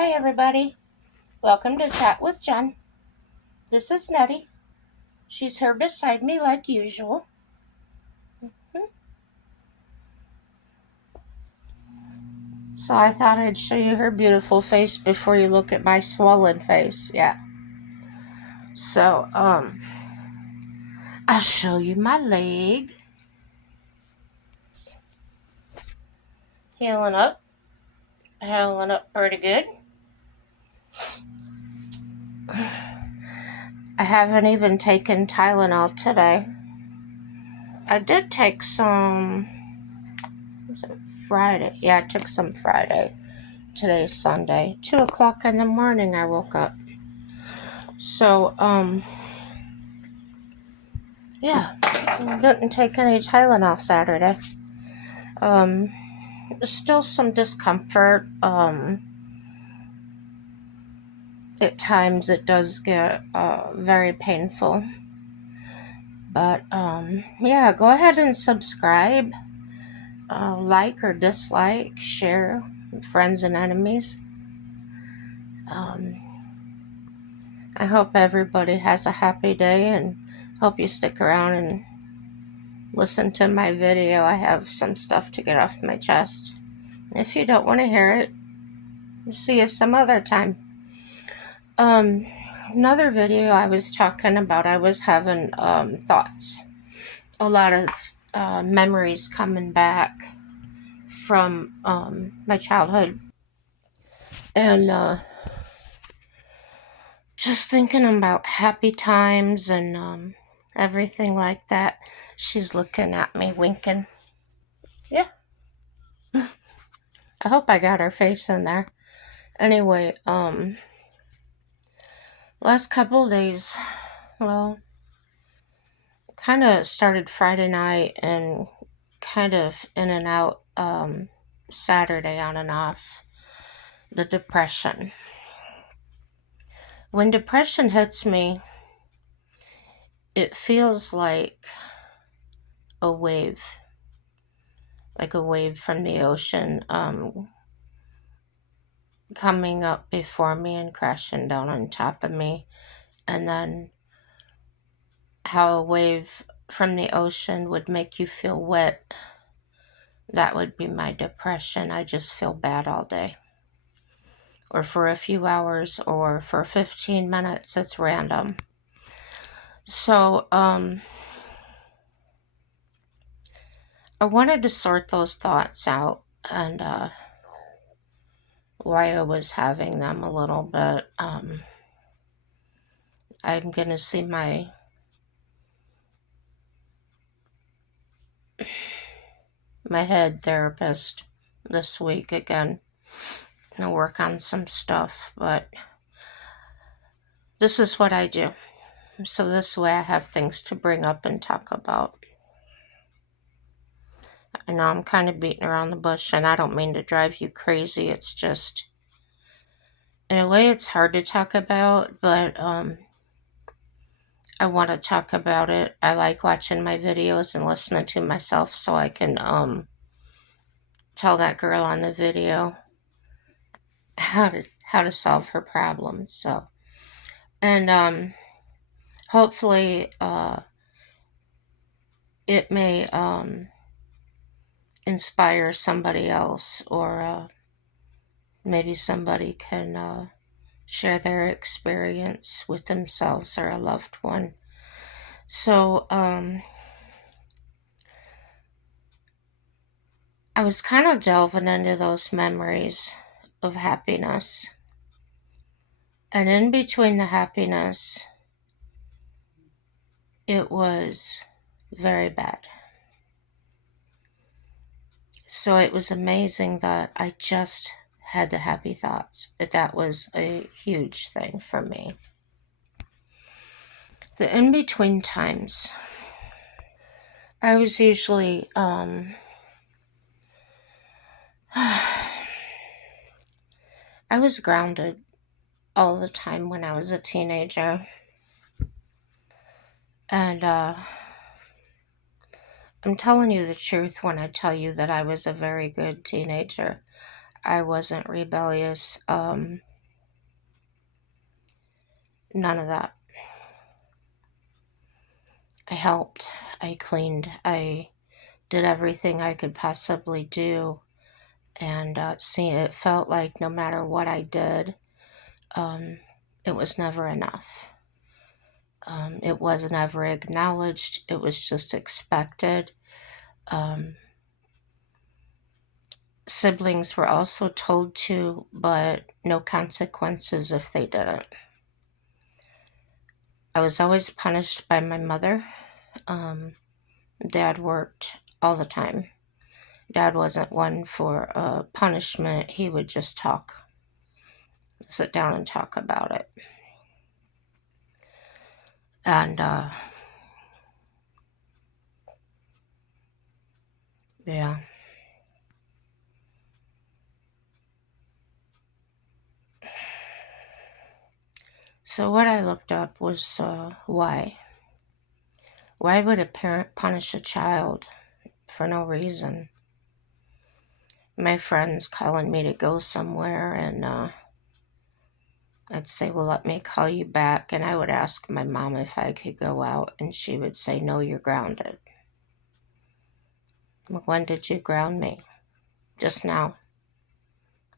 Hi, everybody. Welcome to Chat with Jen. This is Nettie. She's here beside me like usual. So I thought I'd show you her beautiful face before you look at my swollen face. Yeah. So, I'll show you my leg. Healing up. Healing up pretty good. I haven't even taken Tylenol today. I did take some. Was it Friday? Yeah, I took some Friday. Today's Sunday. 2 o'clock in the morning I woke up. So, yeah. Didn't take any Tylenol Saturday. Still some discomfort. At times it does get very painful. But yeah, go ahead and subscribe, like or dislike, share with friends and enemies. I hope everybody has a happy day and hope you stick around and listen to my video. I have some stuff to get off my chest. If you don't want to hear it, see you some other time. Another video I was talking about, I was having thoughts. A lot of memories coming back from my childhood. And just thinking about happy times and everything like that. She's looking at me, winking. Yeah. I hope I got her face in there. Anyway, last couple of days, well, kind of started Friday night and kind of in and out Saturday on and off. The depression. When depression hits me, it feels a wave, like a wave from the ocean coming up before me and crashing down on top of me. And then how a wave from the ocean would make you feel wet. That would be my depression. I just feel bad all day. Or for a few hours or for 15 minutes. It's random. So, I wanted to sort those thoughts out and why I was having them a little bit. I'm going to see my head therapist this week again and work on some stuff, but this is what I do. So this way I have things to bring up and talk about. I know I'm kind of beating around the bush and I don't mean to drive you crazy. It's just, in a way it's hard to talk about, but I want to talk about it. I like watching my videos and listening to myself so I can tell that girl on the video how to solve her problems. So, and hopefully it may inspire somebody else, or maybe somebody can share their experience with themselves or a loved one. So I was kind of delving into those memories of happiness. And in between the happiness, it was very bad. So it was amazing that I just had the happy thoughts. That was a huge thing for me. The in between times, I was usually I was grounded all the time when I was a teenager. And I'm telling you the truth when I tell you that I was a very good teenager. I wasn't rebellious. None of that. I helped. I cleaned. I did everything I could possibly do. And see, it felt like no matter what I did, um, it was never enough. It wasn't ever acknowledged. It was just expected. Um, Siblings were also told to, but no consequences if they didn't. I was always punished by my mother. Um, Dad worked all the time. Dad wasn't one for punishment. He would just sit down and talk about it. And yeah. So what I looked up was why. Why would a parent punish a child for no reason? My friends calling me to go somewhere, and I'd say, well, let me call you back. And I would ask my mom if I could go out, and she would say, no, you're grounded. Well, when did you ground me? Just now.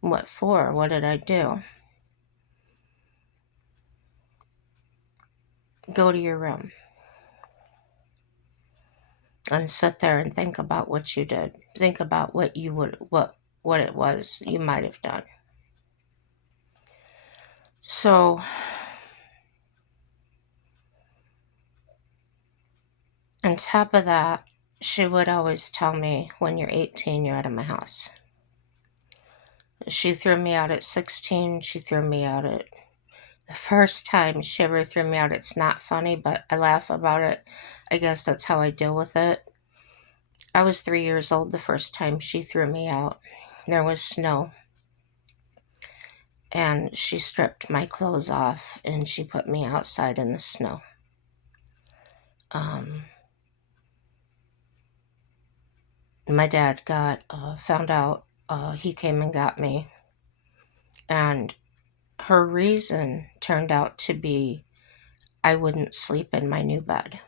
What for? What did I do? Go to your room and sit there and think about what you did. Think about what it was you might have done. So, on top of that, she would always tell me, when you're 18, you're out of my house. She threw me out at 16. She threw me out at the first time she ever threw me out. It's not funny, but I laugh about it. I guess that's how I deal with it. I was 3 years old the first time she threw me out. There was snow, and she stripped my clothes off and she put me outside in the snow. Um, my dad found out. He came and got me, and her reason turned out to be I wouldn't sleep in my new bed.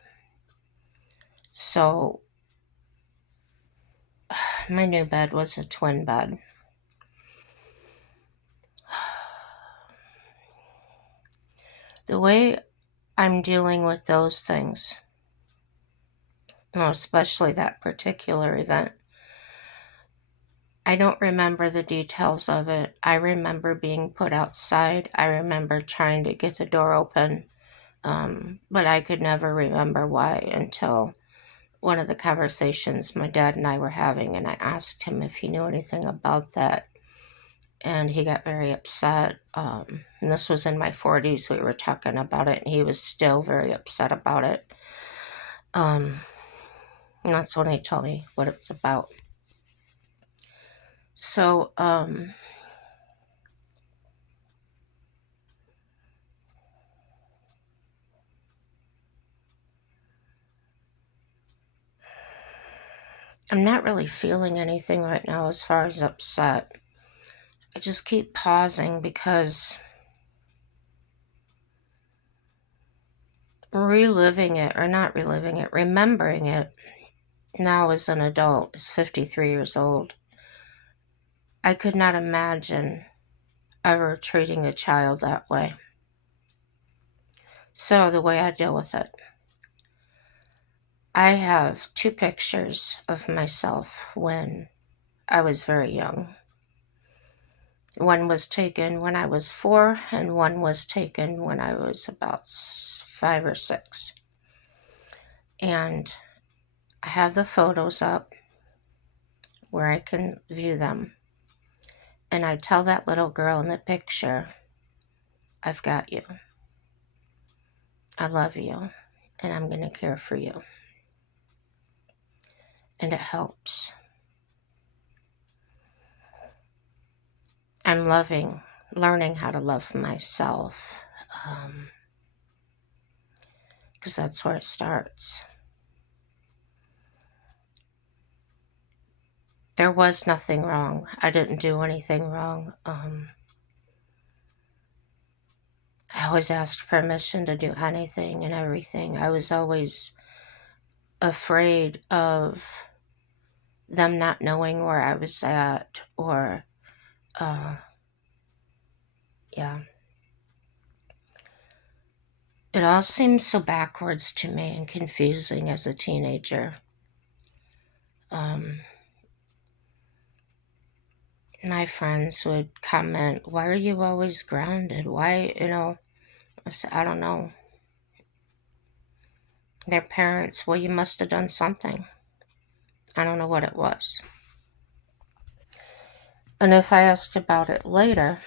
So my new bed was a twin bed. The way I'm dealing with those things, especially that particular event, I don't remember the details of it. I remember being put outside. I remember trying to get the door open, but I could never remember why until one of the conversations my dad and I were having, and I asked him if he knew anything about that, and he got very upset. And this was in my 40s. We were talking about it, and he was still very upset about it. And that's when he told me what it's about. So, I'm not really feeling anything right now as far as upset. I just keep pausing because reliving it, or not reliving it, remembering it now as an adult, as 53 years old, I could not imagine ever treating a child that way. So, the way I deal with it, I have two pictures of myself when I was very young. One was taken when I was 4, and one was taken when I was about 5 or 6. And I have the photos up where I can view them. And I tell that little girl in the picture, I've got you. I love you. And I'm going to care for you. And it helps. I'm learning how to love myself. Because that's where it starts. There was nothing wrong. I didn't do anything wrong. I always asked permission to do anything and everything. I was always afraid of them not knowing where I was at, or, uh, yeah. It all seems so backwards to me and confusing as a teenager. Um, my friends would comment, "Why are you always grounded? Why, I said, I don't know. Their parents, well, you must have done something. I don't know what it was." And if I asked about it later,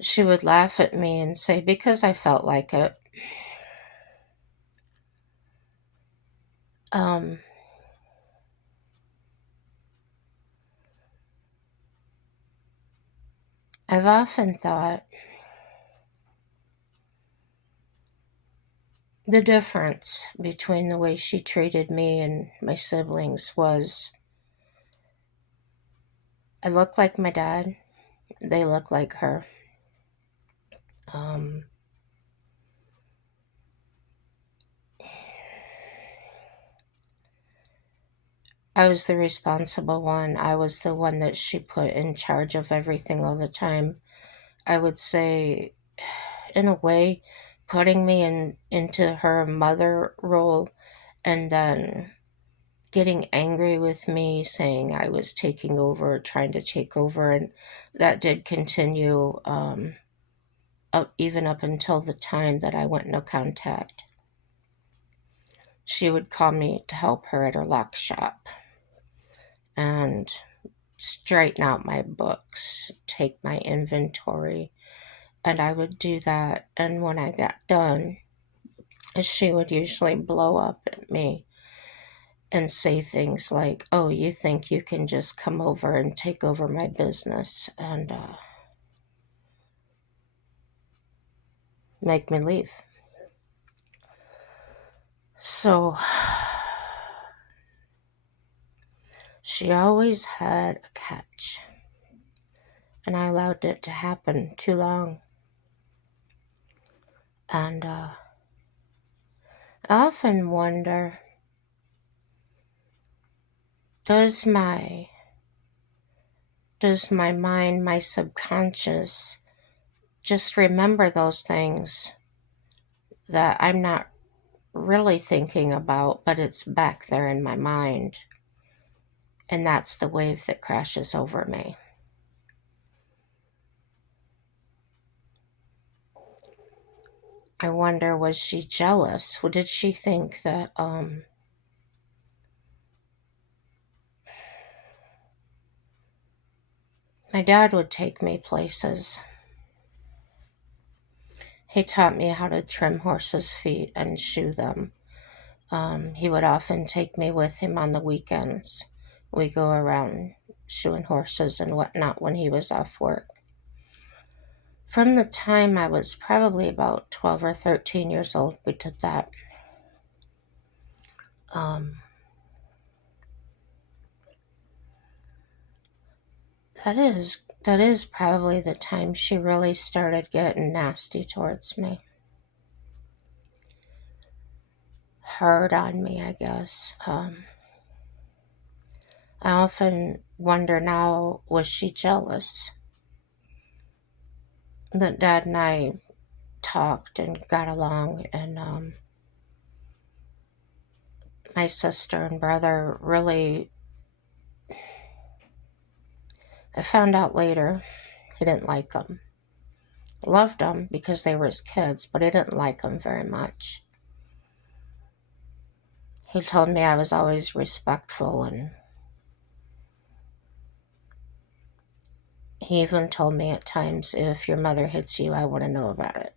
she would laugh at me and say, "Because I felt like it." Um, I've often thought the difference between the way she treated me and my siblings was I look like my dad, they look like her. Um, I was the responsible one. I was the one that she put in charge of everything all the time. I would say, in a way, putting me into her mother role, and then getting angry with me, saying I was taking over, trying to take over, and that did continue, even up until the time that I went no contact. She would call me to help her at her lock shop and straighten out my books, take my inventory, and I would do that. And when I got done, she would usually blow up at me and say things like, "Oh, you think you can just come over and take over my business and make me leave." So she always had a catch, and I allowed it to happen too long. And I often wonder, does my does my mind, my subconscious, just remember those things that I'm not really thinking about, but it's back there in my mind? And that's the wave that crashes over me. I wonder, was she jealous? Did she think that my dad would take me places? He taught me how to trim horses' feet and shoe them. He would often take me with him on the weekends. We go around shoeing horses and whatnot when he was off work. From the time I was probably about 12 or 13 years old, we did that. Um, that is probably the time she really started getting nasty towards me. Hard on me, I guess. I often wonder now, was she jealous that Dad and I talked and got along, and my sister and brother really, I found out later, he didn't like them. Loved them because they were his kids, but he didn't like them very much. He told me I was always respectful, and he even told me at times, "If your mother hits you, I want to know about it."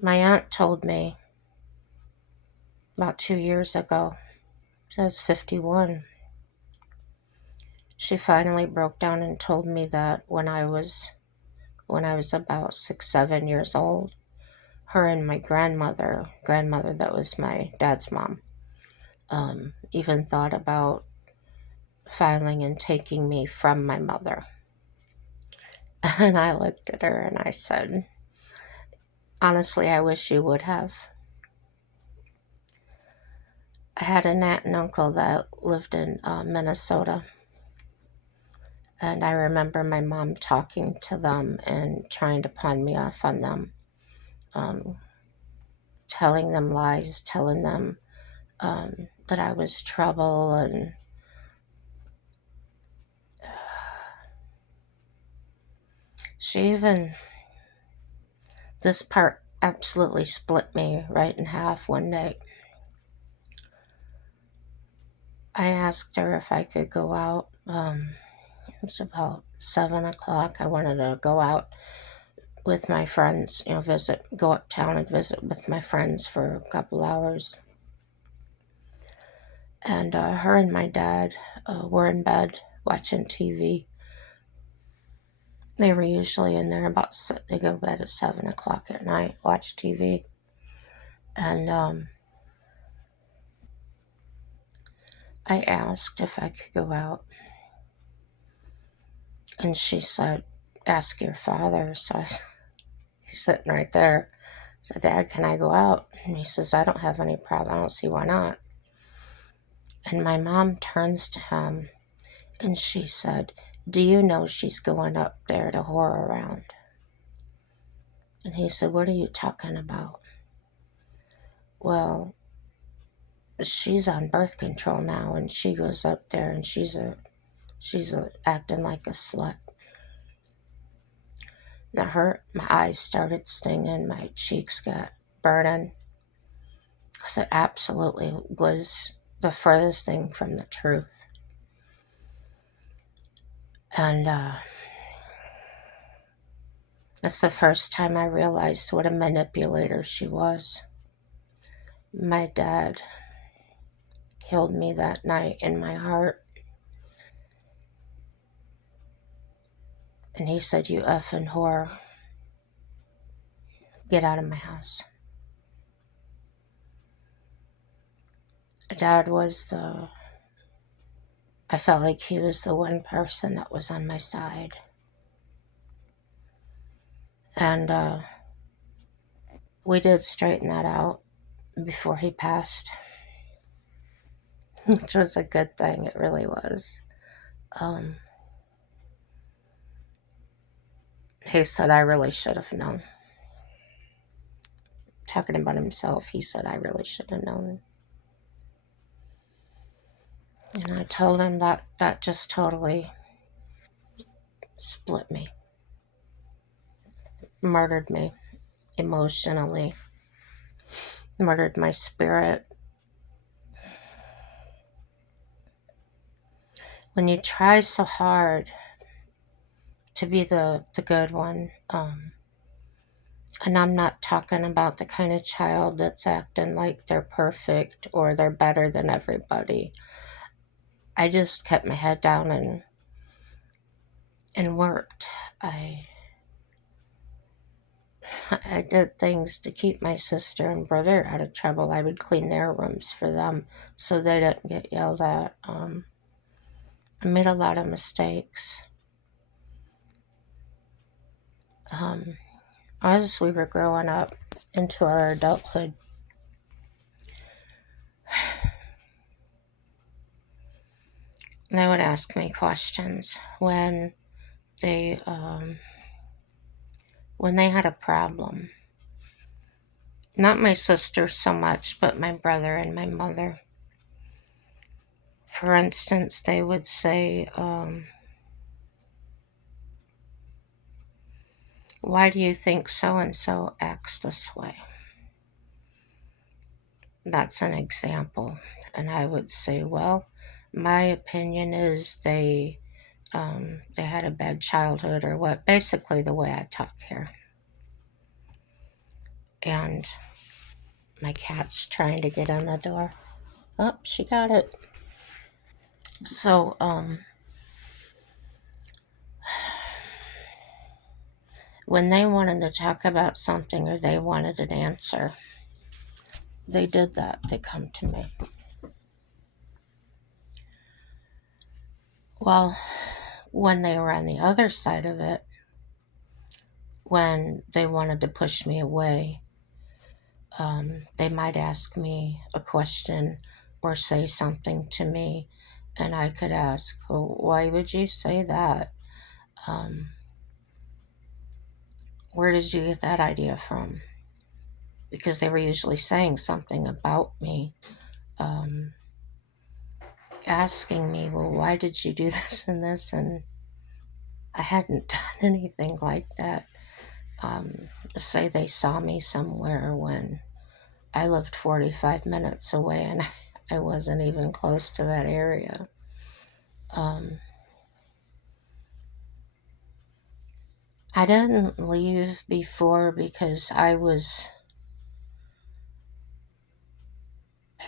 My aunt told me about 2 years ago, she was 51. She finally broke down and told me that when I was about 6, 7 years old, her and my grandmother that was my dad's mom, even thought about filing and taking me from my mother. And I looked at her and I said, honestly, I wish you would have. I had an aunt and uncle that lived in Minnesota, and I remember my mom talking to them and trying to pawn me off on them, um, telling them lies, telling them that I was trouble, and she even, this part absolutely split me right in half one day. I asked her if I could go out. It was about 7 o'clock. I wanted to go out with my friends, go uptown and visit with my friends for a couple hours. And her and my dad were in bed watching TV. They were usually in there they go to bed at 7 o'clock at night, watch TV. And I asked if I could go out. And she said, ask your father. So he's sitting right there. I said, Dad, can I go out? And he says, I don't have any problem. I don't see why not. And my mom turns to him and she said, do you know she's going up there to whore around? And he said, what are you talking about? Well, she's on birth control now and she goes up there and she's acting like a slut. That hurt. My eyes started stinging. My cheeks got burning. Because it absolutely was the furthest thing from the truth. And that's the first time I realized what a manipulator she was. My dad killed me that night in my heart. And he said, you effing whore. Get out of my house. Dad was I felt like he was the one person that was on my side. And we did straighten that out before he passed, which was a good thing. It really was. Um, he said, I really should have known. Talking about himself, he said, I really should have known. And I told him that just totally split me, murdered me emotionally, murdered my spirit. When you try so hard to be the good one, and I'm not talking about the kind of child that's acting like they're perfect or they're better than everybody. I just kept my head down and worked. I did things to keep my sister and brother out of trouble. I would clean their rooms for them so they didn't get yelled at. I made a lot of mistakes. As we were growing up into our adulthood, they would ask me questions they when they had a problem. Not my sister so much, but my brother and my mother. For instance, they would say, why do you think so and so acts this way? That's an example. And I would say, well, my opinion is they had a bad childhood or what, basically the way I talk here. And my cat's trying to get in the door. Oh, she got it. So, when they wanted to talk about something or they wanted an answer, they did that. They come to me. Well, when they were on the other side of it, when they wanted to push me away, they might ask me a question or say something to me, and I could ask, well, why would you say that? Um, where did you get that idea from? Because they were usually saying something about me, um, asking me, well, why did you do this and this? And I hadn't done anything like that. Um, Say they saw me somewhere when I lived 45 minutes away and I wasn't even close to that area. Um, I didn't leave before because I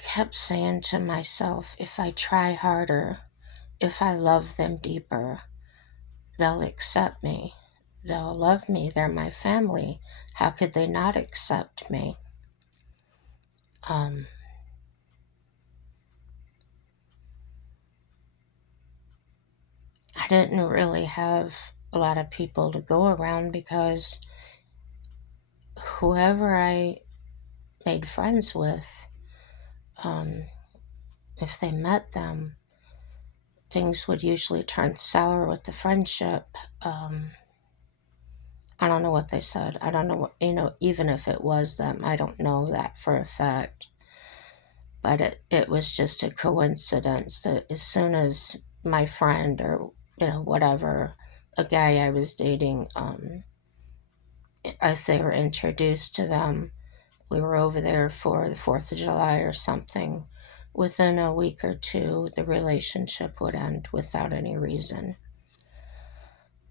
kept saying to myself, if I try harder, if I love them deeper, they'll accept me. They'll love me. They're my family. How could they not accept me? Um, I didn't really have a lot of people to go around because whoever I made friends with, um, if they met them, things would usually turn sour with the friendship. Um, I don't know what they said. I don't know what, even if it was them, I don't know that for a fact. But it was just a coincidence that as soon as my friend or, whatever, a guy I was dating, if they were introduced to them, we were over there for the 4th of July or something. Within a week or two, the relationship would end without any reason.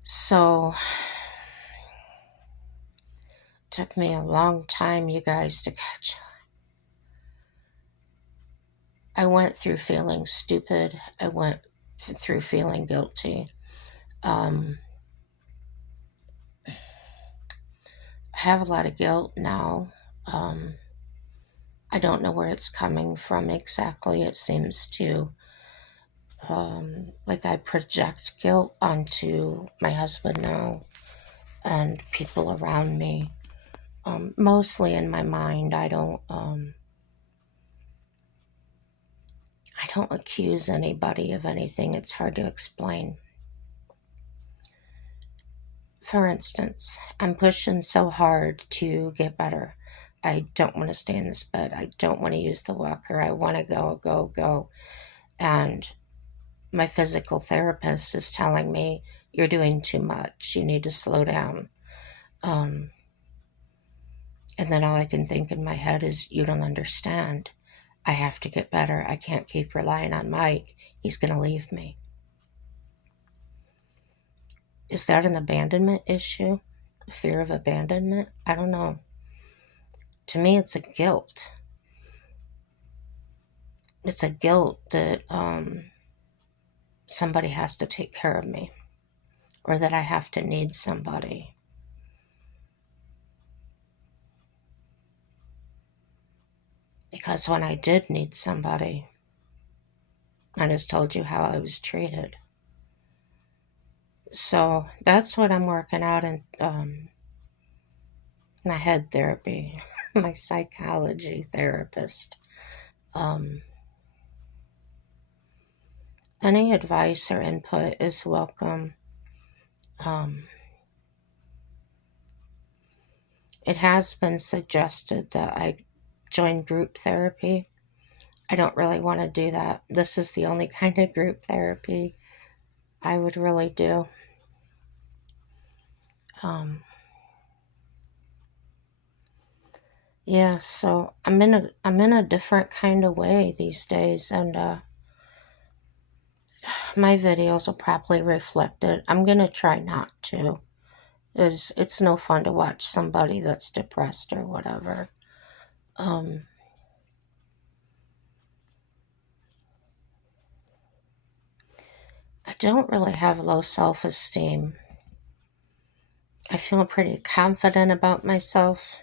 So, it took me a long time, you guys, to catch. I went through feeling stupid. I went through feeling guilty. Um, I have a lot of guilt now. Um, I don't know where it's coming from exactly. It seems to, like I project guilt onto my husband now and people around me. Mostly in my mind. I don't accuse anybody of anything. It's hard to explain. For instance, I'm pushing so hard to get better. I don't want to stay in this bed. I don't want to use the walker. I want to go, go, go. And my physical therapist is telling me, you're doing too much. You need to slow down. Um, and then all I can think in my head is, you don't understand. I have to get better. I can't keep relying on Mike. He's going to leave me. Is that an abandonment issue? Fear of abandonment? I don't know. To me, it's a guilt. It's a guilt that somebody has to take care of me or that I have to need somebody. Because when I did need somebody, I just told you how I was treated. So that's what I'm working out in my head therapy, my psychology therapist. Um, any advice or input is welcome. Um, it has been suggested that I join group therapy. I don't really want to do that. This is the only kind of group therapy I would really do. Um, yeah, so I'm in a different kind of way these days, and my videos will probably reflect it. I'm gonna try not to. It's no fun to watch somebody that's depressed or whatever. Um, I don't really have low self-esteem. I feel pretty confident about myself.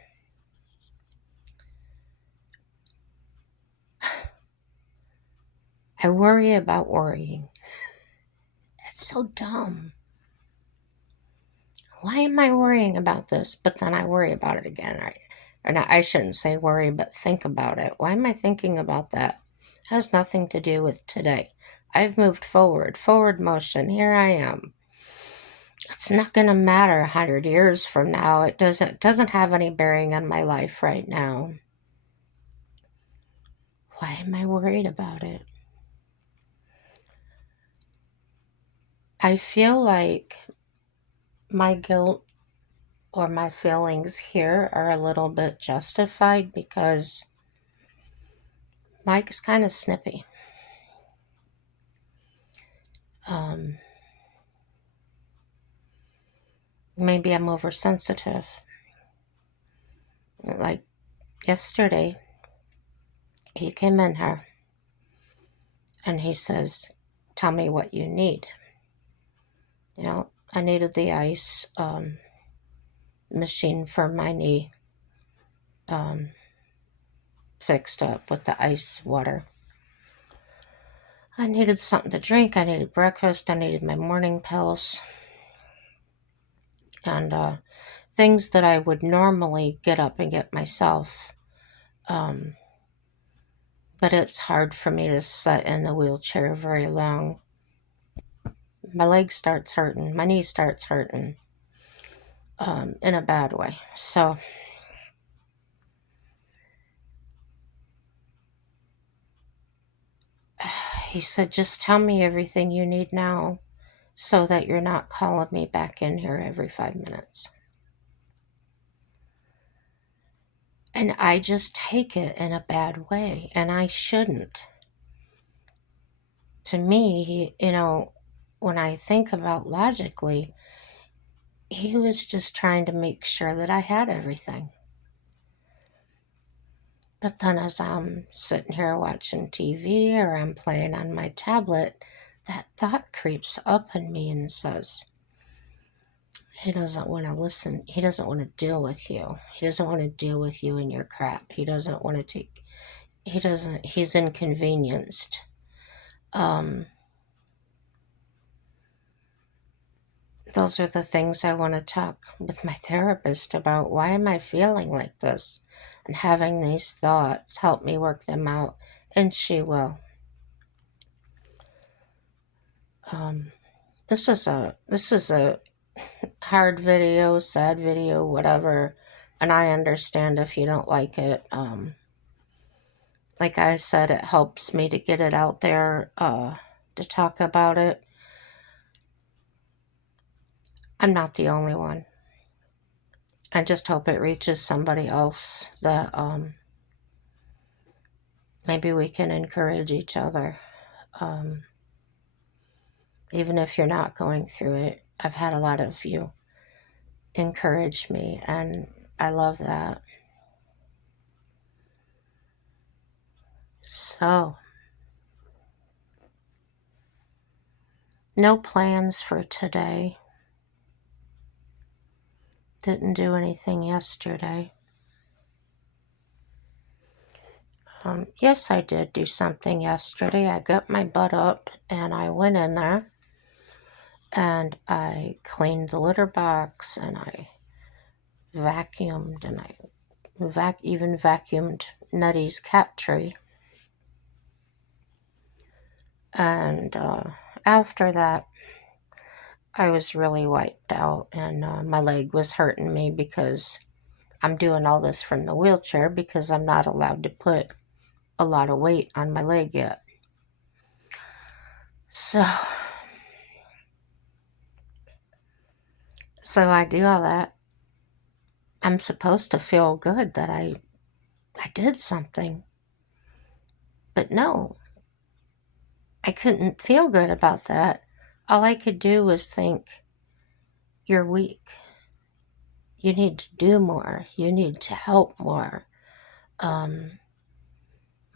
I worry about worrying. It's so dumb. Why am I worrying about this? But then I worry about it again. Or not, I shouldn't say worry, but think about it. Why am I thinking about that? It has nothing to do with today. I've moved forward, forward motion. Here I am. It's not going to matter 100 years from now. It doesn't have any bearing on my life right now. Why am I worried about it? I feel like my guilt or my feelings here are a little bit justified because Mike's kind of snippy. Um, Maybe I'm oversensitive. Like yesterday, he came in here and he says, "Tell me what you need." I needed the ice machine for my knee um, fixed up with the ice water. I needed something to drink. I needed breakfast. I needed my morning pills. And things that I would normally get up and get myself. Um, but it's hard for me to sit in the wheelchair very long. My leg starts hurting. My knee starts hurting in a bad way. So he said, just tell me everything you need now so that you're not calling me back in here every 5 minutes. And I just take it in a bad way, and I shouldn't. To me, when I think about logically, he was just trying to make sure that I had everything. But then as I'm sitting here watching TV or I'm playing on my tablet, that thought creeps up in me and says, he doesn't want to listen. He doesn't want to deal with you. He doesn't want to deal with you and your crap. He doesn't want to he's inconvenienced. Those are the things I want to talk with my therapist about. Why am I feeling like this? And having these thoughts, help me work them out. And she will. This is a hard video, sad video, whatever. And I understand if you don't like it. Like I said, it helps me to get it out there, to talk about it. I'm not the only one. I just hope it reaches somebody else that maybe we can encourage each other. Um, Even if you're not going through it, I've had a lot of you encourage me, and I love that. So, no plans for today. Didn't do anything yesterday. Yes, I did do something yesterday. I got my butt up and I went in there and I cleaned the litter box and I vacuumed and I even vacuumed Nutty's cat tree. And after that, I was really wiped out and my leg was hurting me because I'm doing all this from the wheelchair because I'm not allowed to put a lot of weight on my leg yet. So I do all that. I'm supposed to feel good that I did something. But no, I couldn't feel good about that. All I could do was think, you're weak. You need to do more. You need to help more.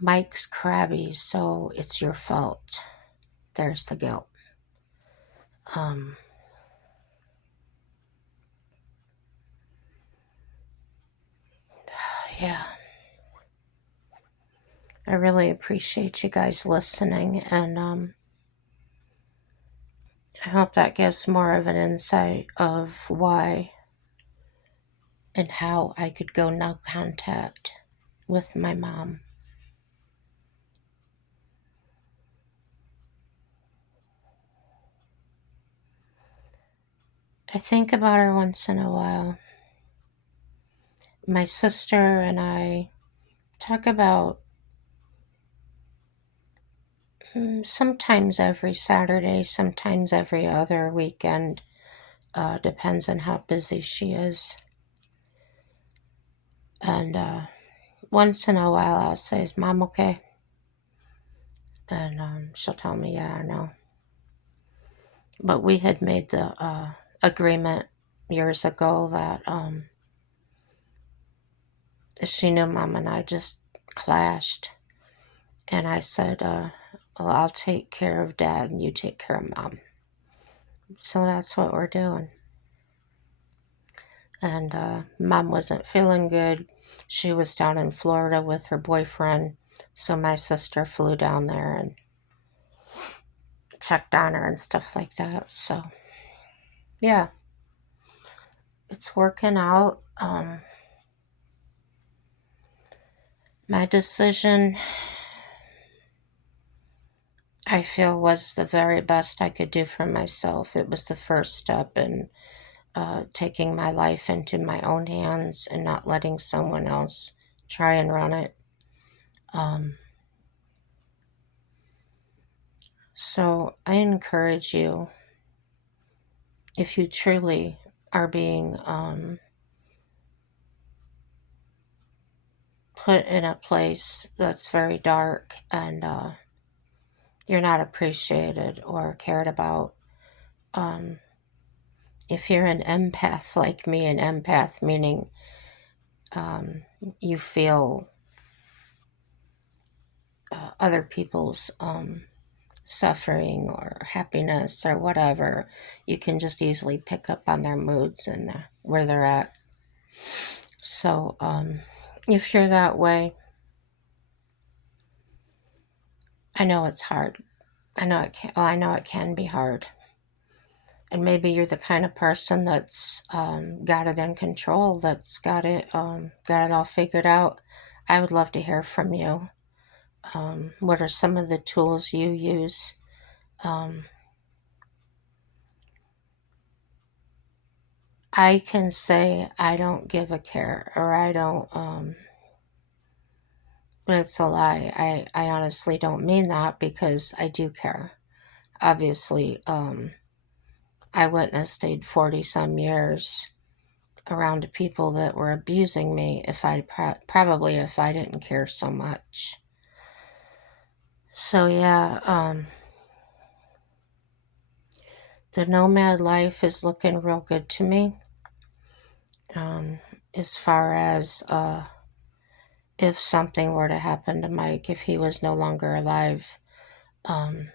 Mike's crabby, so it's your fault. There's the guilt. Yeah. I really appreciate you guys listening, and I hope that gives more of an insight of why and how I could go no contact with my mom. I think about her once in a while. My sister and I talk about sometimes every Saturday, sometimes every other weekend. Depends on how busy she is. And once in a while, I'll say, "Is mom okay?" And she'll tell me, "Yeah, I know." But we had made the agreement years ago that she knew mom and I just clashed. And I said, "Well, I'll take care of dad and you take care of mom." So that's what we're doing. And mom wasn't feeling good. She was down in Florida with her boyfriend. So my sister flew down there and checked on her and stuff like that. So, yeah, it's working out. My decision, I feel, was the very best I could do for myself. It was the first step in taking my life into my own hands and not letting someone else try and run it. So I encourage you, if you truly are being put in a place that's very dark and you're not appreciated or cared about, um, if you're an empath like me, an empath meaning um, you feel other people's suffering or happiness or whatever, you can just easily pick up on their moods and where they're at. So, if you're that way, I know it's hard. I know it can. Well, I know it can be hard. And maybe you're the kind of person that's got it in control, that's got it all figured out. I would love to hear from you. What are some of the tools you use? Um, I can say I don't give a care, or I don't. But it's a lie. I honestly don't mean that because I do care. Obviously, I witnessed 40 some years around people that were abusing me probably if I didn't care so much. So yeah, the nomad life is looking real good to me. Um, as far as if something were to happen to Mike, if he was no longer alive, um,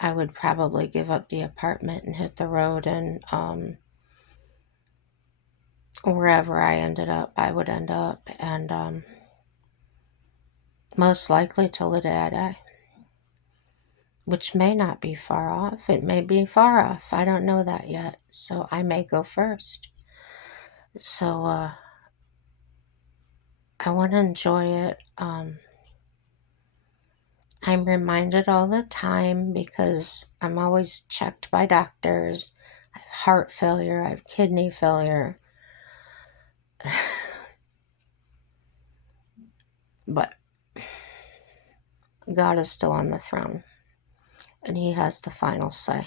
I would probably give up the apartment and hit the road, and wherever I ended up, I would end up, and most likely to Ladada, which may not be far off. It may be far off. I don't know that yet, so I may go first. So I want to enjoy it. I'm reminded all the time because I'm always checked by doctors. I have heart failure, I have kidney failure. But God is still on the throne, and He has the final say.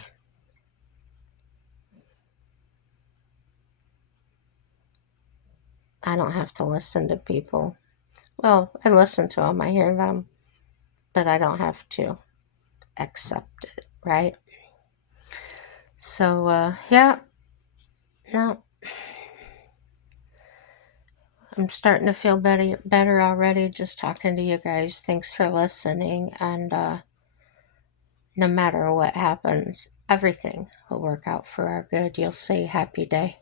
I don't have to listen to people. Well, I listen to them, I hear them, but I don't have to accept it, right? So, yeah, no, I'm starting to feel better already just talking to you guys. Thanks for listening, and no matter what happens, everything will work out for our good. You'll see. Happy day.